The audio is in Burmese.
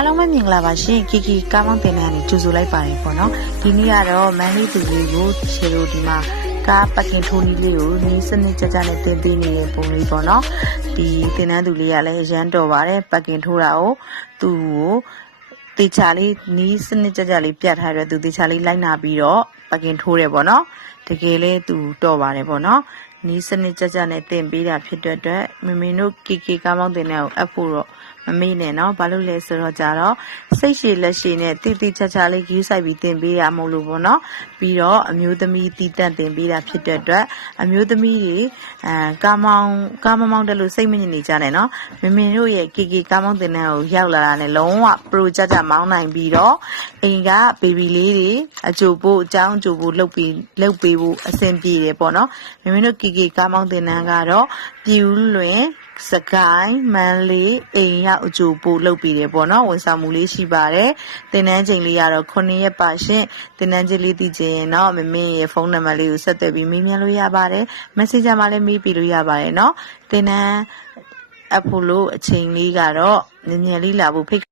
အားလုံးပဲမင်္ဂလာပါရှင်ကီကီကားမောင်းတင်တဲ့အနေကြိုဆိုလိုက်ပါတယ်ပေါ့နော်ဒီနေ့ကတော့မန်လေးသူလေးကိုချေလို့ဒီမှာကားပတ်ကင်ထိုးနီးလေးကိုနီးစနစ်ကြကြနဲ့တင်ပေးနေတဲ့ပုံလေးပေါ့နော်ဒီတင်တန်းသူလေးကလည်းရမ်းတော်ပါတယ်ပတ်ကင်ထိုးတာကိုသူ့ကိုတေချာလေးနီးစနစ်ကြကြလေးပြတ်ထားရတဲ့သူတေချာလေးလိုက်နာပြီးတော့ပတ်ကင်ထိုးတယ်ပေါ့နော်တကယ်လေသူတော်ပါတယ်ပေါ့နော်နီးစနစ်ကြကြနဲ့တင်ပေးတာဖြစ်တဲ့အတွက်မမင်းတို့ကီကီကားမောင်းတင်တဲ့ကိုအပ်ဖို့တော့မမေ့နဲ့နော်ဘာလို့လဲဆိုတော့ကြတော့စိတ်ရှည်လက်ရှည်နဲ့တိတိကျကျလေးကြီးဆိုင်ပြီးတင်ပေးရမလို့ပေါ့နော်ပြီးတော့အမျိုးသမီးတီးတန့်တင်ပေးတာဖြစ်တဲ့အတွက်အမျိုးသမီးတွေကားမောင်းတယ်လို့စိတ်မညစ်နေကြနဲ့နော်မမင်းတို့ရဲ့ကီကီကားမောင်းတင်တဲ့ကိုရောက်လာတာနဲ့လုံးဝပရိုကြမောင်းနိုင်ပြီးတော့အိမ်ကဘေဘီလေးတွေအကျိုးဖို့အကြောင်းအကျိုးဖို့လုပ်ပေးဖို့အဆင်ပြေတယ်ပေါ့နော်မမင်းတို့ကီကီကားမောင်းတင်တဲ့ကတော့ပြည်ဦးလွင်စကိုင်းမန်လေးအိမ်ရောက်အကျိုးပို့လုပ်ပြီးတယ်ပေါ့နော်ဝန်ဆောင်မှုလေးရှိပါတယ်တင်နန်းချိန်လေးကတော့9ရက်ပါရှင်တင်နန်းချိန်လေးတည်ခြင်းရင်တော့မမင်းရဲ့ဖုန်းနံပါတ်လေးကိုဆက်သွယ်ပြီးမေးမြန်းလို့ရပါတယ် Messenger မှာလည်းမေးပြီးလို့ရပါတယ်နော်တင်နန်းအဖို့လို့အချိန်လေးကတော့နည်းနည်းလေးလာဖို့ဖိတ်